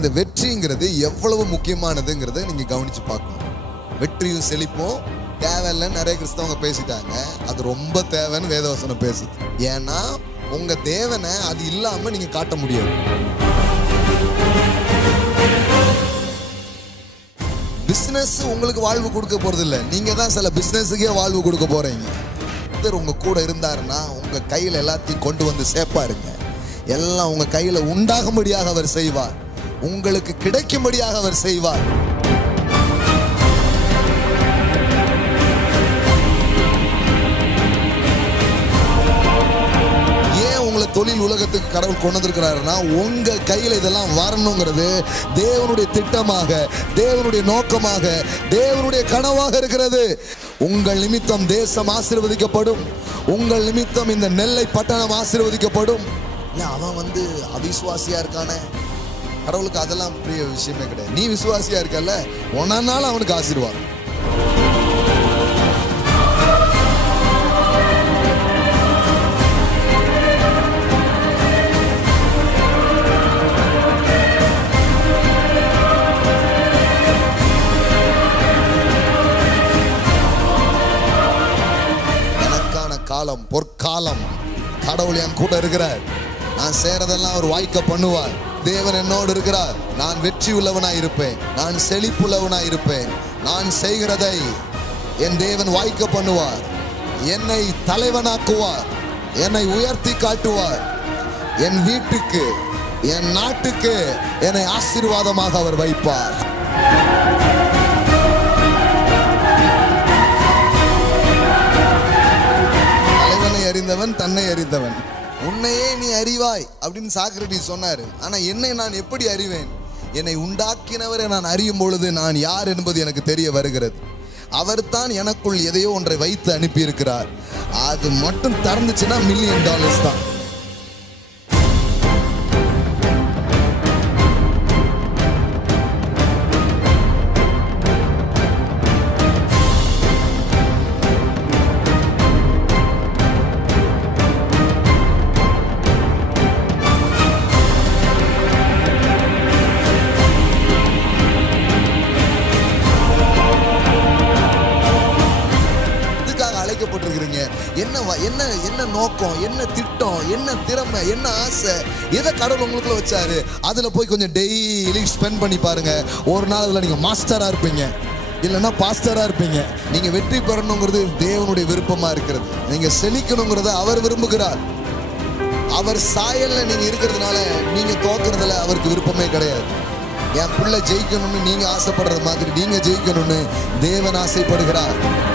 இந்த வெற்றிங்கிறது எவ்வளவு முக்கியமானதுங்கிறத நீங்க கவனிச்சு பார்க்கணும். வெற்றியும் செழிப்பும் தேவையில்லைன்னு நிறைய கிறிஸ்தவங்க பேசிட்டாங்க. அது ரொம்ப தேவைன்னு வேதவசனம் பேசுது. ஏன்னா உங்க தேவனை அது இல்லாம நீங்க காட்ட முடியாது. பிஸ்னஸ் உங்களுக்கு வாழ்வு கொடுக்க போறது இல்லை நீங்க தான் சில பிஸ்னஸுக்கே வாழ்வு கொடுக்க போறீங்க. கர்த்தர் உங்க கூட இருந்தாருன்னா உங்க கையில எல்லாத்தையும் கொண்டு வந்து சேர்ப்பாருங்க. எல்லாம் உங்க கையில உண்டாகும்படியாக அவர் செய்வார். உங்களுக்கு கிடைக்கும்படியாக அவர் செய்வார். ஏன் உங்களை தொழில் உலகத்துக்கு கடவுள் கொண்டு வந்திருக்கிறாருன்னா உங்க கையில இதெல்லாம் வரணுங்கிறது தேவனுடைய திட்டமாக தேவனுடைய நோக்கமாக தேவனுடைய கனவாக இருக்கிறது. உங்கள் நிமித்தம் தேசம் ஆசீர்வதிக்கப்படும். உங்கள் நிமித்தம் இந்த நெல்லை பட்டணம் ஆசீர்வதிக்கப்படும். அவன் வந்து அவிசுவாசியா இருக்கானே? கடவுளுக்கு அதெல்லாம் பெரிய விஷயமே கிடையாது. நீ விசுவாசியா இருக்கல்ல ஒன்னால அவனுக்கு ஆசீர்வாதம். எனக்கான காலம் பொற்காலம். கடவுள் என் கூட இருக்கிறார். நான் செய்யறதெல்லாம் அவர் வாய்க்க பண்ணுவார். தேவன் என்னோடு இருக்கிறார். நான் வெற்றி உள்ளவனாய் இருப்பேன். நான் செழிப்புள்ளவனாய் இருப்பேன். நான் செய்கிறதை என் தேவன் வாய்க்க பண்ணுவார். என்னை தலைவனாக்குவார். என்னை உயர்த்தி காட்டுவார். என் வீட்டுக்கு என் நாட்டுக்கு என்னை ஆசீர்வாதமாக அவர் வைப்பார். தலைவனை அறிந்தவன் தன்னை அறிந்தவன். உன்னையே நீ அறிவாய் அப்படின்னு சாக்ரட்டிஸ் சொன்னாரு. ஆனால் என்னை நான் எப்படி அறிவேன்? என்னை உண்டாக்கினவரை நான் அறியும் பொழுது நான் யார் என்பது எனக்கு தெரிய வருகிறது. அவர்தான் எனக்குள் எதையோ ஒன்றை வைத்து அனுப்பியிருக்கிறார். அது மட்டும் திறந்துச்சுன்னா மில்லியன் டாலர்ஸ் தான். என்ன என்ன என்ன நோக்கம் என்ன திட்டம் என்ன திறமை என்ன ஆசை? எதை கடவுள் உங்களுக்குள்ள வச்சாரு? அதுல போய் கொஞ்சம் டெய்லி ஸ்பெண்ட் பண்ணி பாருங்க. ஒரு நாள் அதில் நீங்க மாஸ்டரா இருப்பீங்க. இல்லைன்னா பாஸ்டரா இருப்பீங்க. நீங்க வெற்றி பெறணுங்கிறது தேவனுடைய விருப்பமா இருக்கிறது. நீங்க செழிக்கணுங்கிறத அவர் விரும்புகிறார். அவர் சாயல்ல நீங்க இருக்கிறதுனால நீங்க தோக்குறதுல அவருக்கு விருப்பமே கிடையாது. என் பிள்ளை ஜெயிக்கணும்னு நீங்க ஆசைப்படுறது மாதிரி நீங்க ஜெயிக்கணும்னு தேவன் ஆசைப்படுகிறார்.